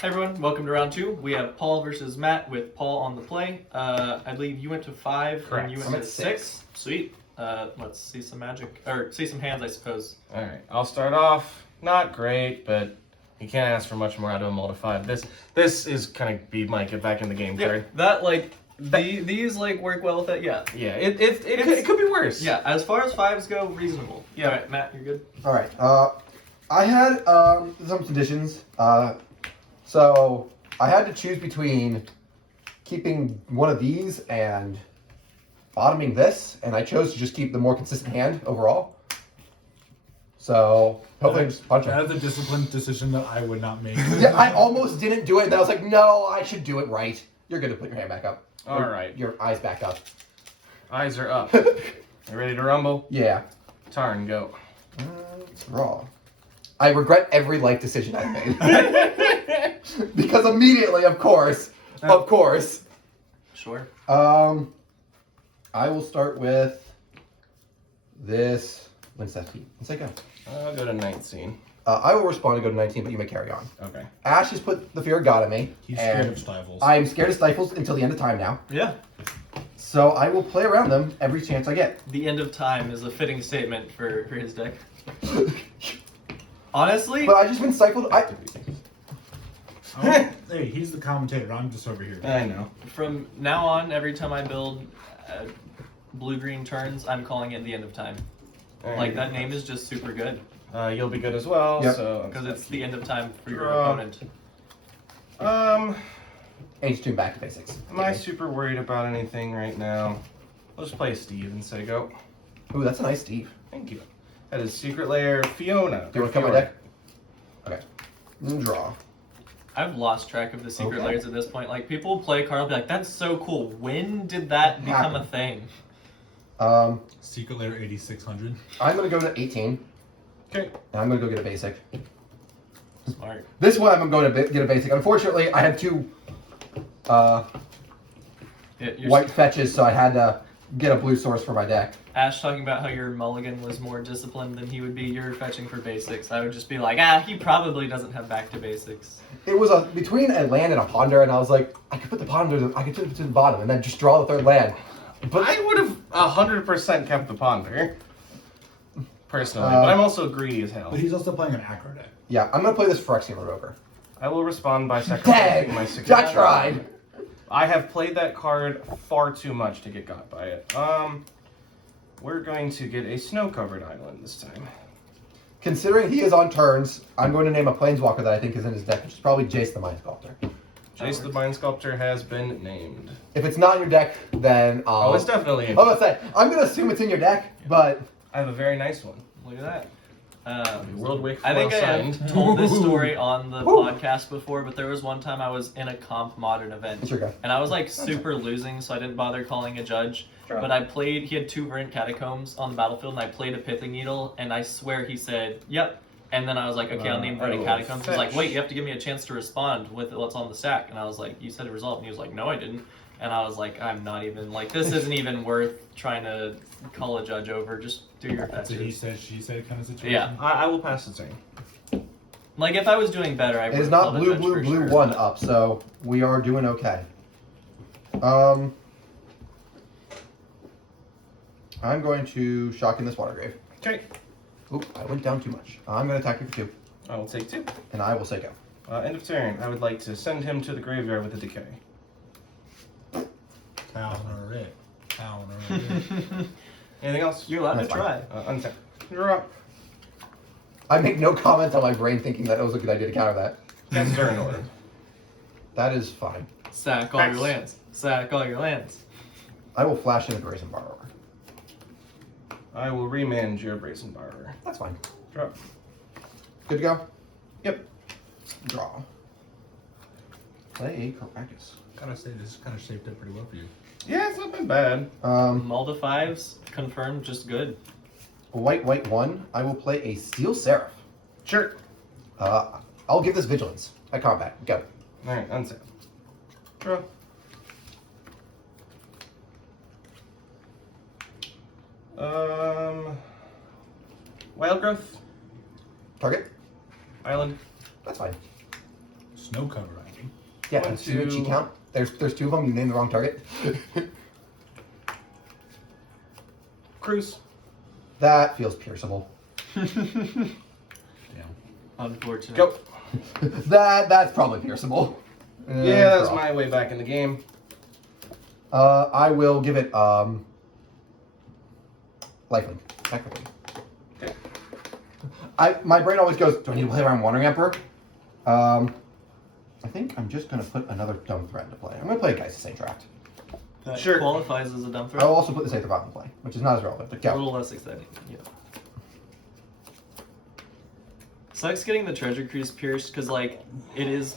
Hey everyone, welcome to round 2. We have Paul versus Matt with Paul on the play. I believe you went to 5 Correct. and you went I'm to at 6. Sweet. Let's see some magic, or see some hands, I suppose. All right, I'll start off. Not great, but you can't ask for much more out of a mull to 5. This is kind of be my get back in the game card. That these work well with it. Yeah. Yeah, it could be worse. Yeah. As far as 5s go, reasonable. Yeah. All right, Matt, you're good. All right. I had some conditions. So I had to choose between keeping one of these and bottoming this, and I chose to just keep the more consistent hand overall. So hopefully I just punch him. That is a disciplined decision that I would not make. Yeah, I almost didn't do it, and then I was like, no, I should do it right. You're good to put your hand back up. All right. Your eyes back up. Eyes are up. You ready to rumble? Yeah. Tarn, go. Draw. I regret every life decision I made. Because immediately, of course. Sure. I will start with this. When's that feet? Let's go. I'll go to 19. I will respond to go to 19, but you may carry on. Okay. Ash has put the fear of God in me. He's scared of stifles. I am scared of stifles until the end of time now. Yeah. So I will play around them every chance I get. The end of time is a fitting statement for his deck. Honestly. But I've just been stifled. Oh, hey, he's the commentator. I'm just over here. I know. From now on, every time I build blue-green turns, I'm calling it the end of time. All right. Like, that name is just super good. You'll be good as well. Yep. So Because it's the end of time for your Draw. opponent. Age tune back to basics. Am I super worried about anything right now? I'll just play Steve and say go. Ooh, that's a nice Steve. Thank you. That is Secret Lair Fiona. Do you want to cut my deck? Okay. Draw. I've lost track of the secret Okay. layers at this point. Like, people play a card and be like, that's so cool. When did that become a thing? Secret Lair 8600. I'm going to go to 18. Okay. And I'm going to go get a basic. Smart. This one I'm going to get a basic. Unfortunately, I had two white fetches, so I had to get a blue source for my deck. Ash talking about how your mulligan was more disciplined than he would be. You're fetching for basics. I would just be like, he probably doesn't have back to basics. It was between a land and a ponder, and I was like, I could put the ponder, I could put it to the bottom, and then just draw the third land. But I would have 100% kept the ponder. Personally. But I'm also greedy as hell. But he's also playing an acro deck. Yeah, I'm going to play this Phyrexian Rover. I will respond by sacrificing my Dang! secret. I tried! I have played that card far too much to get got by it. We're going to get a snow-covered island this time. Considering he is on turns, I'm going to name a Planeswalker that I think is in his deck, which is probably Jace the Mind Sculptor. Jace the Mind Sculptor has been named. If it's not in your deck, then Oh, it's definitely in. I was going to say, I'm going to assume it's in your deck, but... I have a very nice one. Look at that. World Wake I think I signed. have told this story on the Woo. podcast before, but there was one time I was in a comp modern event. It's your go. And I was like super losing, so I didn't bother calling a judge. Sure. But he had 2 Verdant Catacombs on the battlefield, and I played a Pithing Needle, and I swear he said, yep. And then I was like, okay, I'll name Verdant Catacombs. He's like, wait, you have to give me a chance to respond with what's on the stack. And I was like, you said a result. And he was like, no, I didn't. And I was like, I'm not even, this isn't even worth trying to call a judge over. Just do your That's a he fetches. said, she said kind of situation. Yeah. I will pass the turn. Like, if I was doing better, I would It is have not called a blue, judge blue, for blue sure, 1 but- up, so we are doing okay. I'm going to shock in this water grave. Okay. Oop, I went down too much. I'm going to attack you for 2, I will take 2. and I will say go. End of turn. I would like to send him to the graveyard with a decay. Counter it. Anything else? You're allowed That's to try. Untap. You're up. I make no comment on my brain thinking that it was a good idea to counter that. That's turn order. That is fine. Sack all your lands. Sack all your lands. I will flash in the Brazen Borrower. I will remanage your Brazen Borrower. That's fine. Drop. Good to go? Yep. Draw. Play a Caracas. Gotta say, this is kind of shaped up pretty well for you. Yeah, it's not been bad. Mulda 5s, confirmed, just good. White, 1. I will play a Steel Seraph. Sure. I'll give this Vigilance at combat. Go. Alright, untap. Draw. Wild Growth. Target? Island. That's fine. Snow cover riding. Yeah, One, and two two. count. There's two of them. You named the wrong target. Cruise. That feels pierceable. Damn. Unfortunate. Go. That's probably pierceable. Yeah, that's my way back in the game. I will give it lifelink. Technically. Okay. My brain always goes, do I need to play around Wandering Emperor? I think I'm just gonna put another dumb threat into play. I'm gonna play a Geist Saint Draft. That Sure. qualifies as a dumb threat. I will also put the Saint Rock in play, which is not as relevant, but A go. little less exciting. Yeah. Sucks getting the treasure cruise pierced because like it is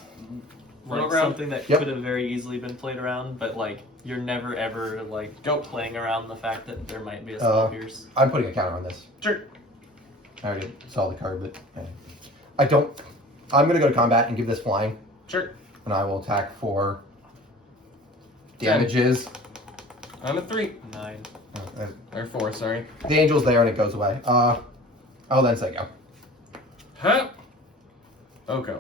like Roll around. something that Yep. could have very easily been played around, but like you're never ever like Go. playing around the fact that there might be a small pierce. I'm putting a counter on this. Sure. I already saw the card, but I don't. I'm gonna go to combat and give this flying, Sure. and I will attack for 10. damages. I'm at 3. 9. Or 4, sorry. The angel's there and it goes away. I'll then say go. Huh? Okay.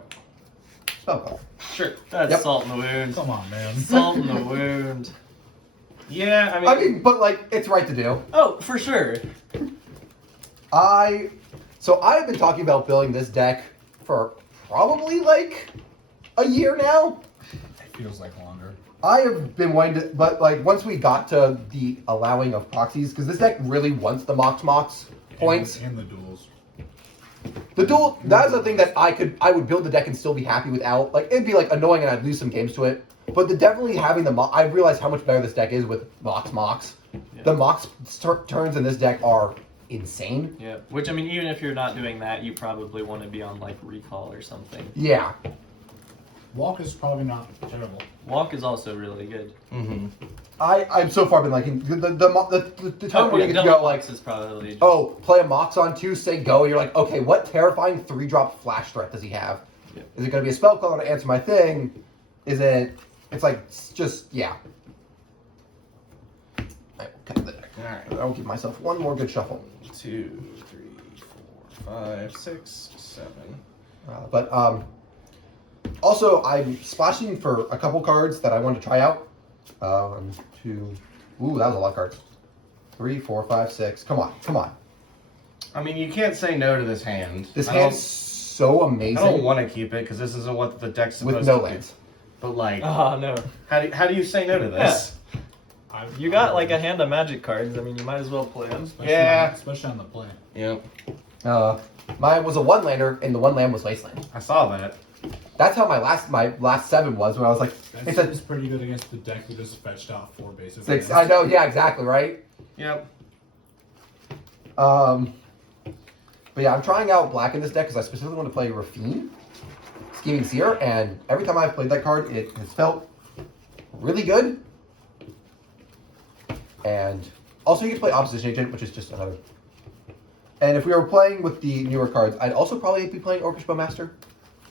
Spell call. Sure. That's Yep. salt in the wound. Come on, man. Salt in the wound. Yeah, I mean, but like, it's right to do. Oh, for sure. So I've been talking about building this deck for probably like a year now. It feels like longer. I have been wanting to, but like once we got to the allowing of proxies, because this deck really wants the Mox points. And the duels. The duel, that's the thing that I would build the deck and still be happy without. Like, it'd be like annoying and I'd lose some games to it. But definitely having the I realized how much better this deck is with Mox. Yeah. The Mox turns in this deck are insane. Yeah. Which I mean, even if you're not doing that, you probably want to be on like recall or something. Yeah. Walk is probably not terrible. Walk is also really good. Mm-hmm. I've so far been liking the turn where you get to double go like, Mox is probably just, oh, play a Mox on 2, say go, and you're like, okay, what terrifying 3-drop flash threat does he have? Yeah. Is it going to be a spell caller to answer my thing? Is it? It's like, it's just, yeah. I will cut the deck. Alright. I will give myself one more good shuffle. 2, 3, 4, 5, 6, 7. But also, I'm splashing for a couple cards that I wanted to try out. 1, 2, ooh, that was a lot of cards. 3, 4, 5, 6. Come on, come on. I mean, you can't say no to this hand. This I hand's so amazing. I don't want to keep it because this isn't what the deck's supposed with no to lands. do. But like, Oh no. how do you say no to this? You got like a hand of magic cards. I mean, you might as well play them. Especially Yeah. especially on the play. Yep. Mine was a 1-lander, and the 1 land was Wasteland. I saw that. That's how my last 7 was, when I was like, That it's a seems pretty good against the deck that just fetched out 4 basic 6. lands. I know, yeah, exactly, right? Yep. But yeah, I'm trying out black in this deck because I specifically want to play Rafine, Scheming Seer, and every time I've played that card, it has felt really good. And also, you can play Opposition Agent, which is just another. And if we were playing with the newer cards, I'd also probably be playing Orchestra Master,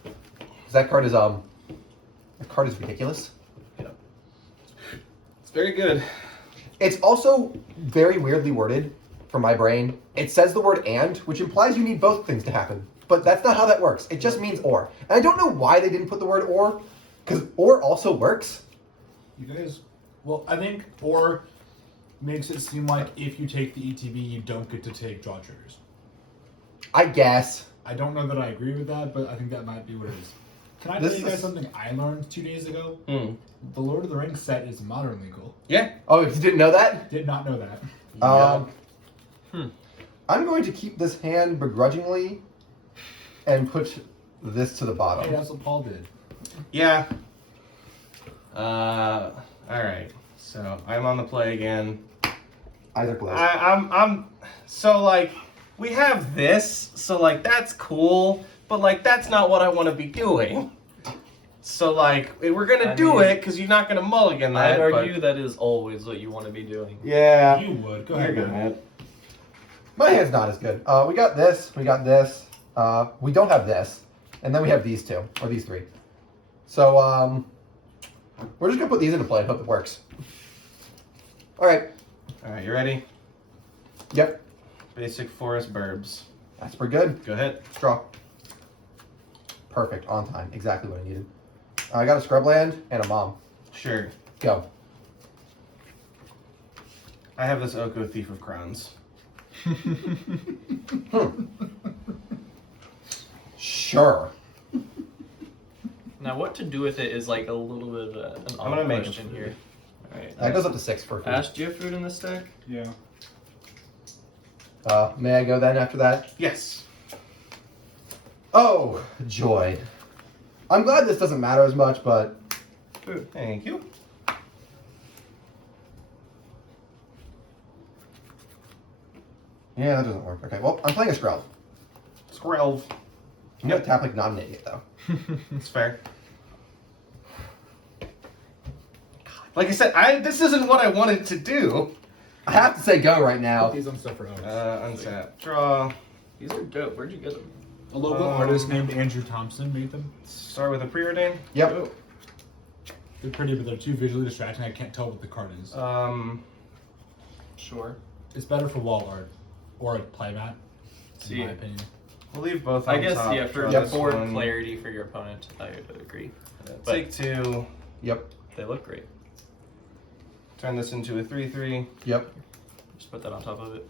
because that card is ridiculous. It's very good. It's also very weirdly worded for my brain. It says the word "and," which implies you need both things to happen. But that's not how that works. It just means "or." And I don't know why they didn't put the word "or," because "or" also works. You guys, well, I think or makes it seem like if you take the ETB, you don't get to take draw triggers. I guess. I don't know that I agree with that, but I think that might be what it is. Can I This tell you guys is- something I learned 2 days ago? Hmm. The Lord of the Rings set is modern legal. Yeah. Oh, if you didn't know that? Did not know that. I'm going to keep this hand begrudgingly and put this to the Hey, bottom. that's what Paul did. Yeah. All right. So I'm on the play again. Eyes are closed. I'm so like we have this, so like that's cool, but like that's not what I want to be doing. So like we're gonna I do mean, it because you're not gonna mulligan that. I'd but- argue that is always what you want to be doing. Yeah. You would. Go You're ahead, good, man. man. My hand's not as good. We got this. We got this. We don't have this. And then we have these 2. Or these 3. So, we're just going to put these into play and hope it works. Alright. All right, you ready? Yep. Basic forest burbs. That's pretty good. Go ahead. Draw. Perfect. On time. Exactly what I needed. I got a scrubland and a mom. Sure. Go. I have this Oko Thief of Crowns. Sure. Now, what to do with it is like a little bit of an I'm gonna make question a here. All right. That goes up to 6 for food. Ash, do you have food in this stack? Yeah. May I go then after that? Yes. Oh, joy. I'm glad this doesn't matter as much, but Food. Thank you. yeah, that doesn't work. Okay, well, I'm playing a Skrelv. Skrelv. I'm gonna tap like not an idiot though. It's fair. Like I said, this isn't what I wanted to do. I have to say go right now. These on stuff for Oaks. Untap. Draw. These are dope. Where'd you get them? A local artist named Andrew Thompson made them. Start with a preordain. Yep. Oh, They're pretty, but they're too visually distracting. I can't tell what the card is. sure. It's better for wall art or a playmat, in See, my opinion. We'll leave both on I guess top. yeah, for Draw the this board one. clarity for your opponent, I would agree. But Take 2. Yep. they look great. Turn this into a 3/3. Yep. Just put that on top of it.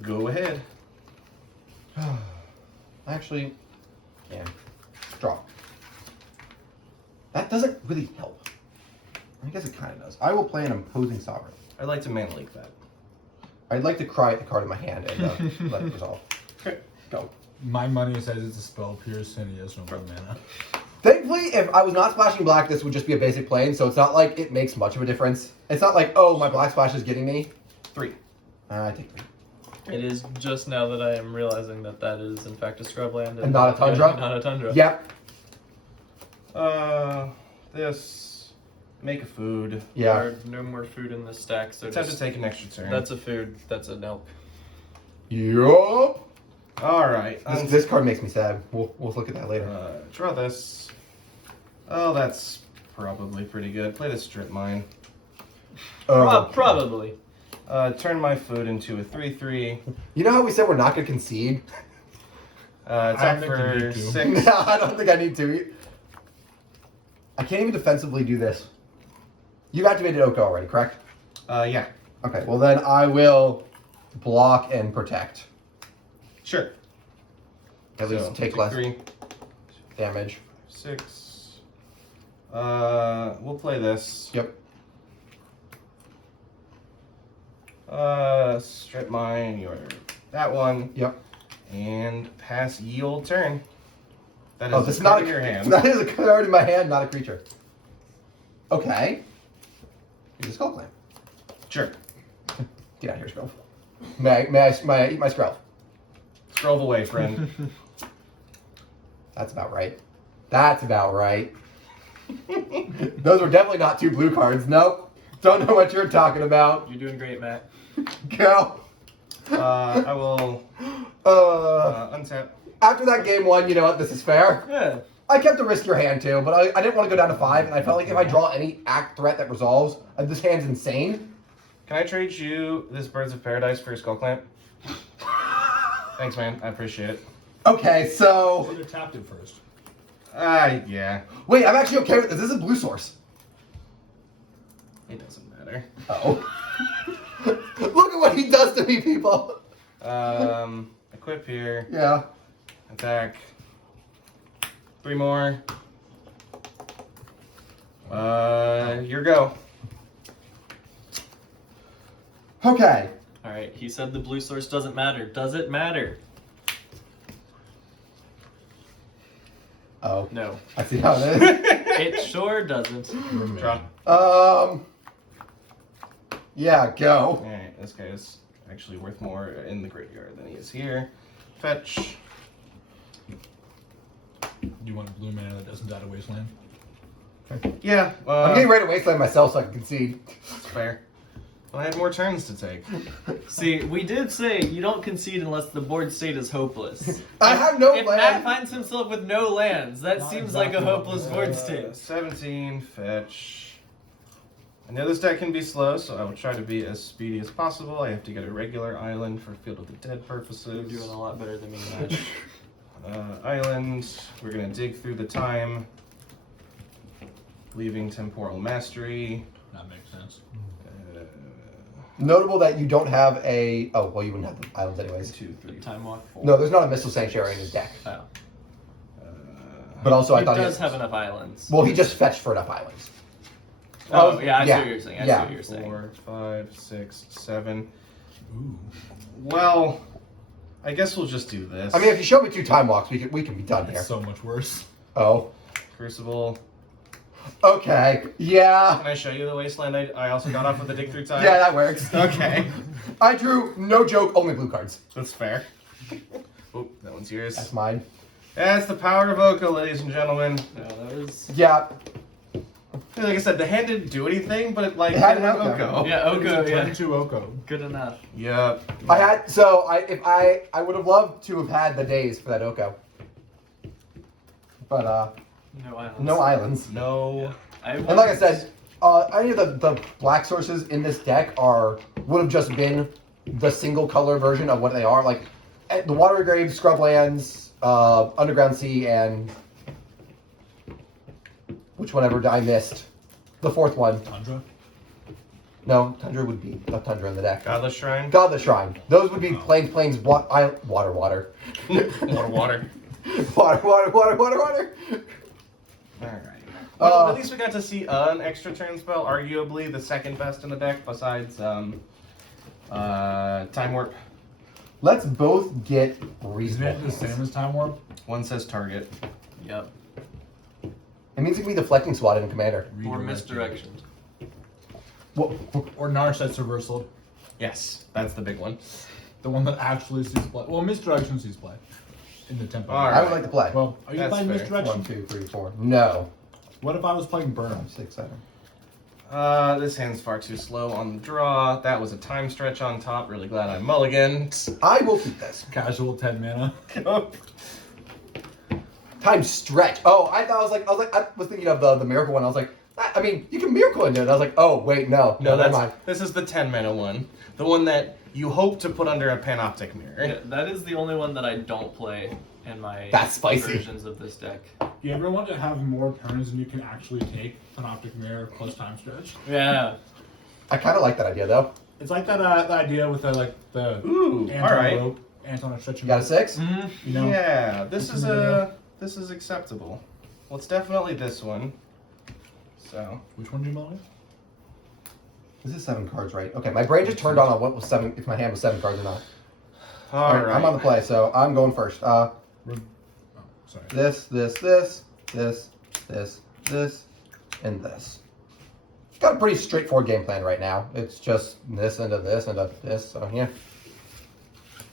Go ahead. Actually, yeah. Draw. That doesn't really help. I guess it kind of does. I will play an Imposing Sovereign. I'd like to mana leak that. I'd like to cry at the card in my hand and let it resolve. Okay. Go. My money says it's a spell, Pierce, and he has no more mana. Thankfully, if I was not splashing black, this would just be a basic plane, so it's not like it makes much of a difference. It's not like, oh, my black splash is getting me. 3. I take 3. It is just now that I am realizing that that is in fact a scrubland And not a tundra? Not a tundra. Yep. This. Make a food. Yeah. There are no more food in this stack, so Let's have to just, take an extra turn. that's a food. That's a nope. Yup. Alright. This card makes me sad. We'll look at that later. Draw this. Oh, that's probably pretty good. Play the strip mine. Probably. Turn my food into a 3/3. You know how we said we're not going to concede? Attack think you for need to. 6. No, I don't think I need to. I can't even defensively do this. You've activated Oko already, correct? Yeah. Okay, well then I will block and protect. Sure. At least take less 3, damage. 6. We'll play this. Yep. Strip mine, that one, Yep. and pass ye old turn. That is Oh, a this is card not in your hand. That is a card in my hand, not a creature. Okay. Here's a Skull Clamp. Sure. Get out of here, Skull. May I eat my Skrelv? Scroll away, friend. That's about right. That's about right. Those were definitely not 2 blue cards. Nope. Don't know what you're talking about. You're doing great, Matt. Go. I will untap. After that game 1, you know what? This is fair. Yeah. I kept a riskier hand too, but I didn't want to go down to 5, and I felt like if I draw any act threat that resolves, this hand's insane. Can I trade you this Birds of Paradise for a Skull Clamp? Thanks, man. I appreciate it. Okay, so Should have tapped it first. Yeah. wait, I'm actually okay with this. This is a blue source. It doesn't matter. Oh. Look at what he does to me, people. Equip here. Yeah. Attack. 3 more. Your go. Okay. All right. He said the blue source doesn't matter. Does it matter? Oh. No. I see how it is. It sure doesn't. Draw. Yeah, go. Alright, this guy is actually worth more in the graveyard than he is here. Fetch. Do you want blue mana that doesn't die to wasteland? Yeah, I'm getting ready to wasteland myself so I can concede. That's fair. Well, I had more turns to take. See, we did say you don't concede unless the board state is hopeless. I have no If land. Matt finds himself with no lands, that Not seems like a exactly hopeless board state. 17, fetch. I know this deck can be slow, so I will try to be as speedy as possible. I have to get a regular island for Field of the Dead You're purposes. doing a lot better than me, Matt. Island. We're gonna dig through the time, leaving temporal mastery. That makes sense. Notable that you don't have a. Oh, well, you wouldn't have the islands anyways. 2, 3, Time walk. No, there's not a missile sanctuary in his deck. Oh. But also, I He thought does he have enough islands. Well, he just fetched for enough islands. Oh, yeah, I see yeah, what you're saying. I yeah. see what you're saying. 4, 5, 6, 7. Ooh. Well, I guess we'll just do this. I mean, if you show me 2 time walks, we can be done here. It's so much worse. Oh. Crucible. Okay. Yeah. Can I show you the wasteland? I also got off with the dig through time. Yeah, that works. Okay. I drew, no joke, only blue cards. That's fair. Oh, that one's yours. That's mine. That's the power of Oko, ladies and gentlemen. No, that was. Yeah. Like I said, the hand didn't do anything, but it It had did an have Oko. Oko. Yeah, Oko, yeah. 22 Oko. Good enough. Yep. I would have loved to have had the days for that Oko. But No islands. no islands. No. And like I said, any of the black sources in this deck would have just been the single color version of what they are. Like the Watery Graves, Scrublands, Underground Sea, and which whenever I missed. The 4th one. Tundra. No, Tundra would be a Tundra in the deck. Godless Shrine. Godless Shrine. Those would be plains, water. Water. Water, Water. water. Alright. Well, at least we got to see an extra turn spell, arguably the second best in the deck besides Time Warp. Let's both get Isn't reasonable. it the same as Time Warp? One says target. Yep. It means it can be deflecting SWAT in Commander. Or Redirected. misdirection. Well, Or Narset's reversal. Yes, that's the big one. The one that actually sees play. Well, misdirection sees play. In the tempo. All I would like to play. Well, are you That's playing fair. misdirection? 1, 2, 3, 4. No. What if I was playing Burn? 5, 6, 7. This hand's far too slow on the draw. That was a time stretch on top. Really glad I mulliganed. I will keep this. Casual 10 mana. Time stretch. Oh, I was thinking of the miracle one. I was like, I mean, you can miracle into it. I was like, oh wait, no, never mind. This is the 10 mana one. The one that you hope to put under a panoptic mirror. Yeah, that is the only one that I don't play in my That's spicy. versions of this deck. You ever want to have more turns than you can actually take an optic mirror plus time stretch? Yeah. I kind of like that idea though. It's like that idea with the Ooh, Anton alright. rope, Anton stretching. You got a 6? Mm-hmm. You know? Yeah, this What's is in the this is acceptable. Well, it's definitely this one. So Which one do you mulligan? This is 7 cards, right? Okay, my brain just turned on what was 7, if my hand was 7 cards or not. all right. I'm on the play, so I'm going first. Oh, sorry. This, and this. Got a pretty straightforward game plan right now. It's just this into this into this, so yeah.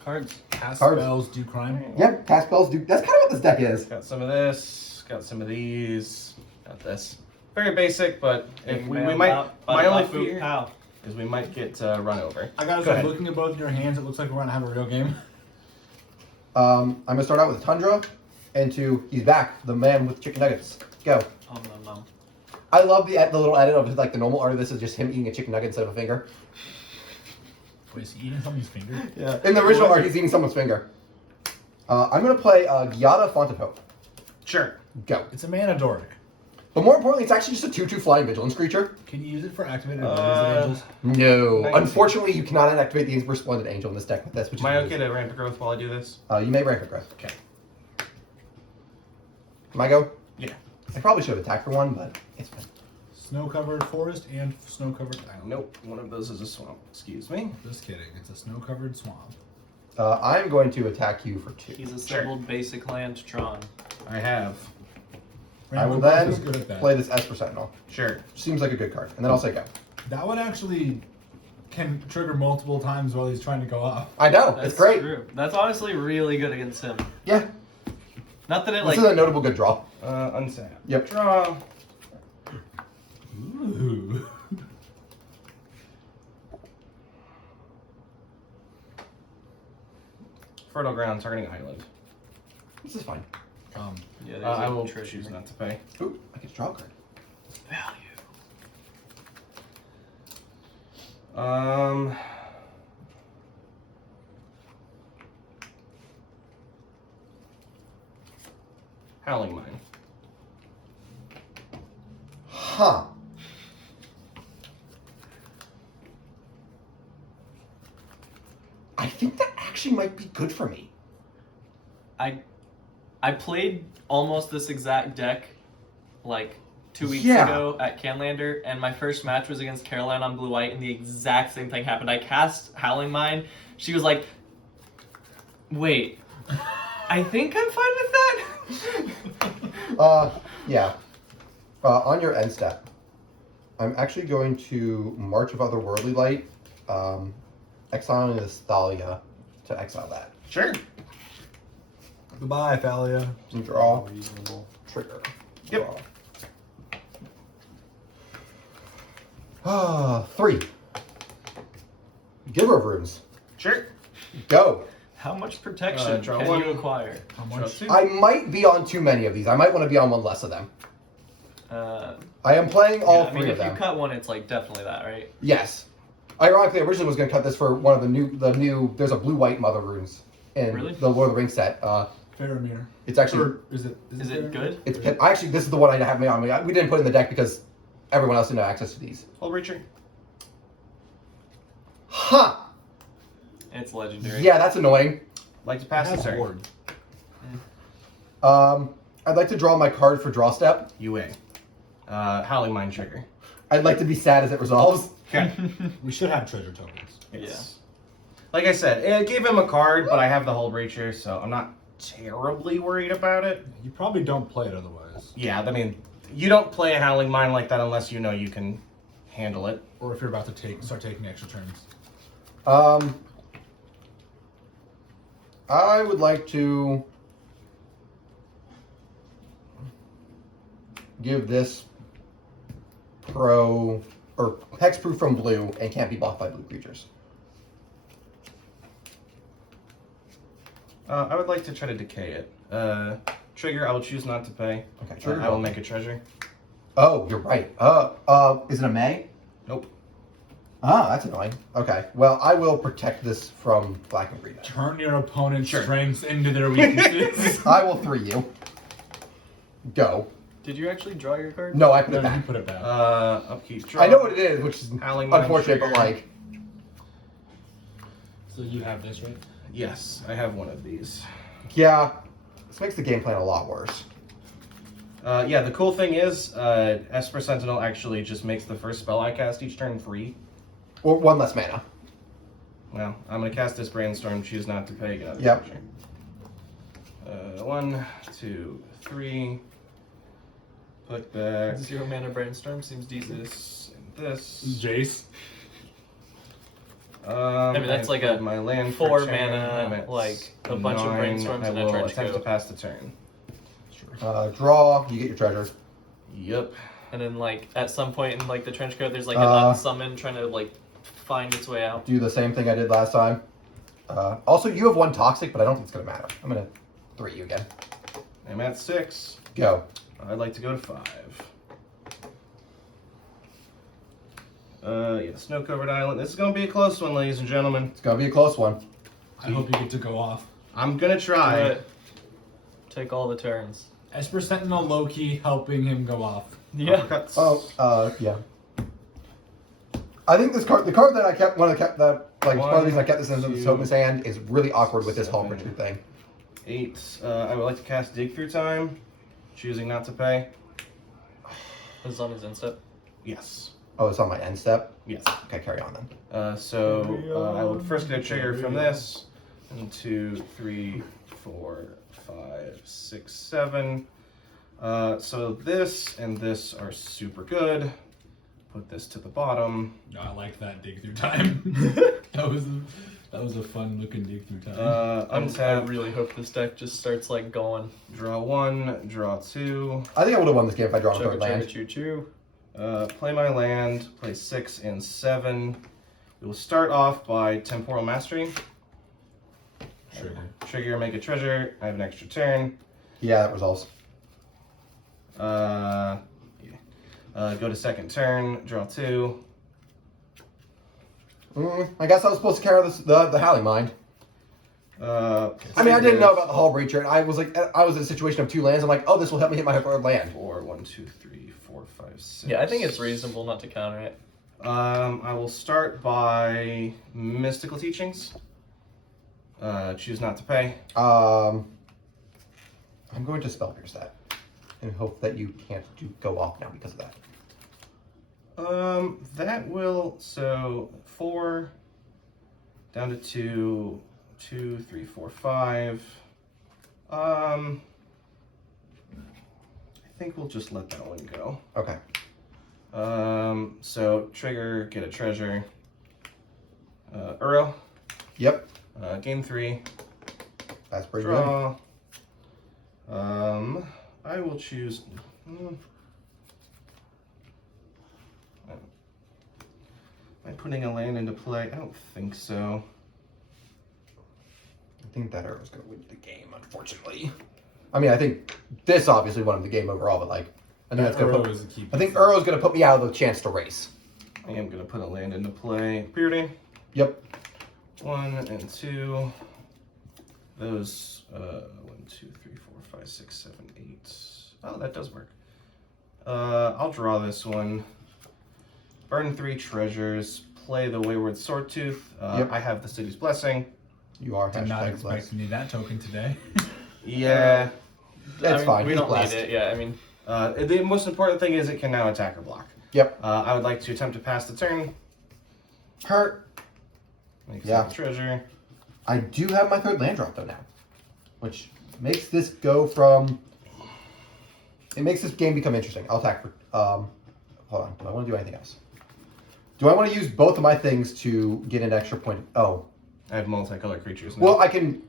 Cards. Cast Cards. spells do crime. Yep, cast spells do. That's kind of what this deck is. Got some of this. Got some of these. Got this. Very basic, but if we might. My only fear is we might get run over. I gotta Go say, ahead. looking at both your hands, it looks like we're gonna have a real game. I'm gonna start out with Tundra, he's back, the man with chicken nuggets. Go. Oh, no. I love the little edit of like the normal art of this is just him eating a chicken nugget instead of a finger. Wait, is he eating somebody's finger? Yeah. In the original art, he's eating someone's finger. I'm gonna play Gyata Font of Hope. Sure. Go. It's a mana Doric. But more importantly, it's actually just a 2/2 flying vigilance creature. Can you use it for activated abilities of angels? No. Thank you. Unfortunately, you cannot activate the Inspire Splendid Angel in this deck with this, which Am I is okay to ramp growth while I do this? you may rank growth. Okay. Am I go? Yeah. I probably should have attacked for one, but it's fine. Snow-covered forest and snow-covered island. Nope. One of those is a swamp. Excuse me. Just kidding. It's a snow-covered swamp. I'm going to attack you for 2. He's assembled basic land Tron. I have. I will Rainbow Growth then is good at that. play this Esper Sentinel. Sure. Seems like a good card. And then I'll say go. That one actually can trigger multiple times while he's trying to go up. I know. That's it's great. True. That's honestly really good against him. Yeah. Not that it This like. is a notable good draw. Unsap. Yep. Draw. Ooh. Fertile ground targeting island. This is fine. Yeah, there's I a will treasure. choose not to pay. Ooh, I get to draw a card. Value. Howling Mine. Huh. I think that actually might be good for me. I played almost this exact deck like 2 weeks Yeah. ago at Canlander, and my first match was against Caroline on blue white, and the exact same thing happened. I cast Howling Mine. She was like, "Wait, I think I'm fine with that." Yeah. On your end step, I'm actually going to March of Otherworldly Light, exiling the Thalia to exile that. Sure. Goodbye, Thalia. Draw. Reasonable. Trigger. Yep. Draw. 3. Giver of Runes. Sure. Go. How much protection Draw can one. you acquire? How Draw much? 2. I might be on too many of these. I might want to be on one less of them. I am playing all yeah, I mean, three if of you them. cut one, it's like definitely that, right? Yes. Ironically, I originally was going to cut this for one of the new. There's a blue-white Mother Runes in Really? the Lord of the Rings set. Faramir. It's actually Or is it Is it good? it's actually this is the one I have on me. We didn't put it in the deck because everyone else didn't have access to these. Hold Reacher. Huh. It's legendary. Yeah, that's annoying. Like to pass the That's turn. board. I'd like to draw my card for draw step. UA. Howling Mine trigger. I'd like to be sad as it resolves. Okay. We should have treasure tokens. Yes. Like I said, it gave him a card, but I have the Hold Reacher, so I'm not terribly worried about it. You probably don't play it otherwise. Yeah, I mean, you don't play a Howling Mine like that unless you know you can handle it. Or if you're about to start taking extra turns. I would like to give this pro or hexproof from blue and can't be blocked by blue creatures. I would like to try to decay it. Trigger, I will choose not to pay. Okay, trigger. I will make a treasure. Oh, you're right. Is it a May? Nope. Ah, that's annoying. Okay, well, I will protect this from black and green. Turn your opponent's Sure. strengths into their weaknesses. I will 3 you. Go. Did you actually draw your card? No, I put No, it you back. put it back. Upkeep draw. I know what it is, which is Howling Mine unfortunate, but trigger. like, So you have this, right? Yes, I have one of these. yeah, this makes the game plan a lot worse. Yeah, the cool thing is, Esper Sentinel actually just makes the first spell I cast each turn free. Or 1 less mana. Well, I'm gonna cast this Brainstorm, choose not to pay, get out of Yep. treasure. 1, 2, 3. Put back 0 mana brainstorm seems decent. this and this. Jace. I mean, that's like put a my land 4 for turn. mana, I'm at like, a bunch of 9. brainstorms I and a will trench attempt coat. to pass the turn. Draw, you get your treasure. Yep. And then, like, at some point in, like, the trench coat, there's, like, an unsummon trying to, like, find its way out. Do the same thing I did last time. Also, you have 1 toxic, but I don't think it's going to matter. I'm going to 3 you again. I'm at 6. Go. I'd like to go to 5. Snow-covered island. This is gonna be a close one, ladies and gentlemen. It's going to be a close one. I hope you get to go off. I'm gonna try. Alright. Take all the turns. Esper Sentinel low-key helping him go off. Yeah. Uppercuts. Oh, yeah. I think this card, the card that I kept, one of the one of the reasons I kept this in the Soma's hand is really awkward with this Hulk 7, Richard thing. 8. I would like to cast Dig Through Time, choosing not to pay. This is on his instep. Yes. Oh, it's on my end step? Yes. Okay, carry on then. I will first get a trigger from this. 1, 2, 3, 4, 5, 6, 7. So this and this are super good. Put this to the bottom. No, I like that dig through time. that was a fun looking dig through time. I Untap, really hope this deck just starts, like, going. draw 1, draw 2. I think I would have won this game if I drawn a Chugga third chugga land. choo choo. Play my land, play 6 and 7. We will start off by Temporal Mastery. Trigger, make a treasure. I have an extra turn. Yeah, that resolves. Go to second turn, draw 2. I guess I was supposed to carry this, the Howling Mind. I mean, I didn't know about the Hull Breacher, and I was in a situation of 2 lands. I'm like, oh, this will help me hit my 3rd land. 4, 1, 2, 3, 4, 5, 6. Yeah, I think it's reasonable not to counter it. I will start by Mystical Teachings. Choose not to pay. I'm going to Spell Pierce that, and hope that you can't go off now because of that. That will, so 4, down to 2, 2, 3, 4, 5. I think we'll just let that one go. Okay. So trigger, get a treasure. Uro. Yep. Game 3. That's pretty Draw. I will choose. Am I putting a land into play? I don't think so. I think that Arrow's going to win the game, unfortunately. I mean, I think this obviously won him the game overall, but like, I think that's Uro gonna is the key I think piece. Urro's going to put me out of the chance to race. I am going to put a land into play. Beardy. Yep. 1 and 2. Those 1, 2, 3, 4, 5, 6, 7, 8. Oh, that does work. I'll draw this one. Burn 3 treasures. Play the Wayward Swordtooth. Yep. I have the City's Blessing. You are Did not hashtag expect blessed. to need that token today. Yeah. That's fine. We He's don't blessed. need it. Yeah, I mean, The most important thing is it can now attack or block. Yep. I would like to attempt to pass the turn. Hurt. Make Yeah. a treasure. I do have my 3rd land drop though now, which makes this go from. It makes this game become interesting. I'll attack for. Hold on. Do I want to do anything else? Do I want to use both of my things to get an extra point? Oh. I have multicolored creatures now. Well, I can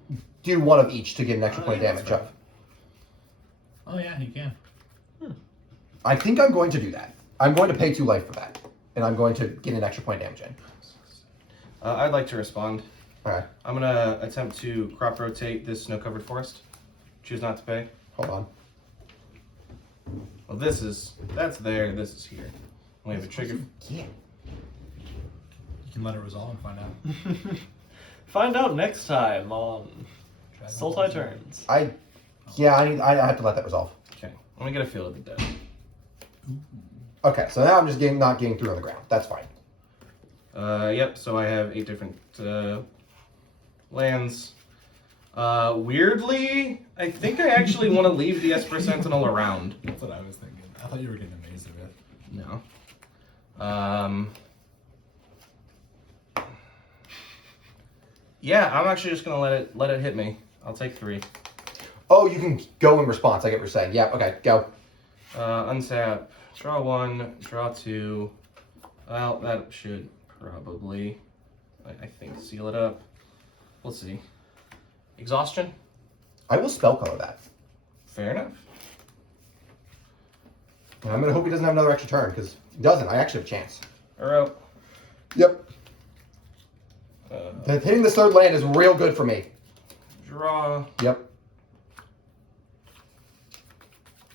do one of each to get an extra point of yeah, damage that's up. Oh yeah, you can. I think I'm going to do that. I'm going to pay 2 life for that, and I'm going to get an extra point of damage in. I'd like to respond. Alright, I'm going to attempt to crop rotate this snow-covered forest. Choose not to pay. hold on. Well, that's there, this is here. We have a trigger. Yeah. You can let it resolve and find out. find out next time on Dragon Sultai Ball Z. Turns. I have to let that resolve. Okay, let me get a feel of the deck. Okay, so now I'm just not getting through on the ground. That's fine. Yep, so I have 8 different lands. Weirdly, I think I actually want to leave the Esper Sentinel around. That's what I was thinking. I thought you were getting amazed of it. No. Yeah, I'm actually just gonna let it hit me. I'll take 3. Oh, you can go in response. I get what you're saying. Yeah, okay, go. Untap. Draw 1. Draw 2. Well, that should probably, I think, seal it up. We'll see. Exhaustion. I will spell color that. Fair enough. And I'm going to hope he doesn't have another extra turn, because he doesn't. I actually have a chance. Uro. Yep. Hitting this 3rd land is real good for me. Draw. Yep.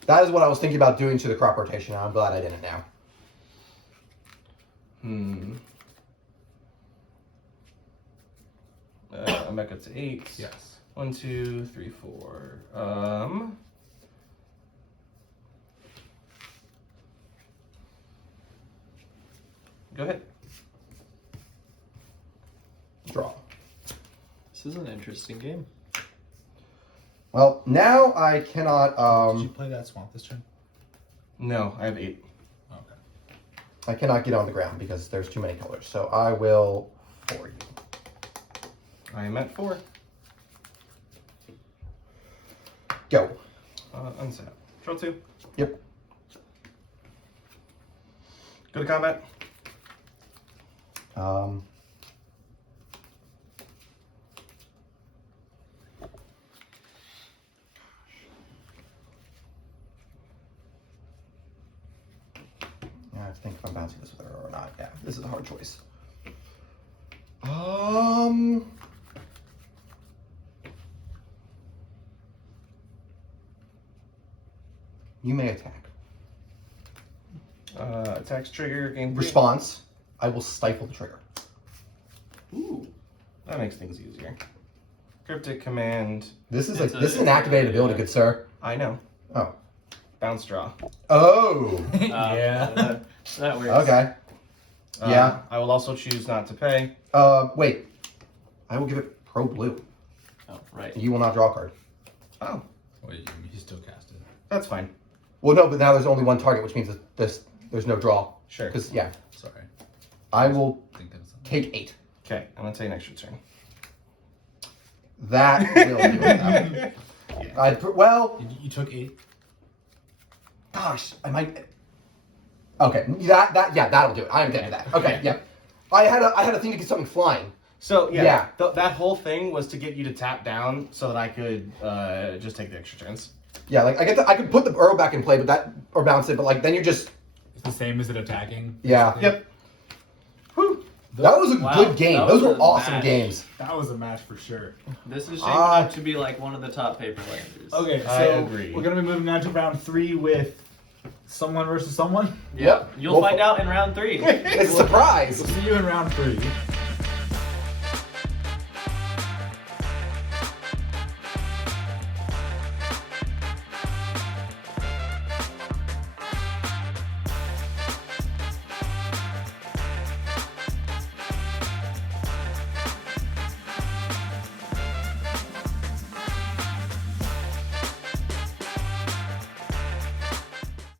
That is what I was thinking about doing to the crop rotation. I'm glad I didn't now. I'm back up to 8. Yes. 1, 2, 3, 4. Go ahead. Draw. This is an interesting game. Well, now I cannot. Did you play that swamp this turn? No, I have 8. Oh, okay. I cannot get on the ground because there's too many colors. So I will for you. I am at 4. Go. Unsap. Draw 2. Yep. Go to combat. Yeah, I have to think if I'm bouncing this with her or not. Yeah, this is a hard choice. You may attack. Attacks trigger, gain 3. Response. I will stifle the trigger. Ooh, that makes things easier. Cryptic command. This is It's this is an activated ability, yeah. good sir. I know. Oh. Bounce draw. Oh. Yeah. That works. Okay. Yeah. I will also choose not to pay. Wait. I will give it pro blue. Oh, right. You will not draw a card. Oh, Wait, he still cast it. that's fine. Well, no, but now there's only one target, which means that there's no draw. Sure. Because yeah, Sorry. I will Think that was something. take 8. Okay, I'm gonna take an extra turn. That will do it. Well, You took 8. gosh, I might. Okay, that'll do it. I'm getting that. Okay, yeah. I had a thing to get something flying. So yeah, Yeah. that whole thing was to get you to tap down so that I could just take the extra turns. Yeah, like I could put the arrow back in play, or bounce it, but like then you're just. It's the same as it attacking. Yeah. basically. Yep. Whew. That was a Wow, good game. that Those was were a awesome match. games. That was a match for sure. This is shaping Ah. up to be like one of the top Paperlanders. Okay, so I agree. we're gonna be moving on to round 3 with someone versus someone. Yep. You'll We'll find fi- out in round 3. It's a surprise. We'll see you in round 3.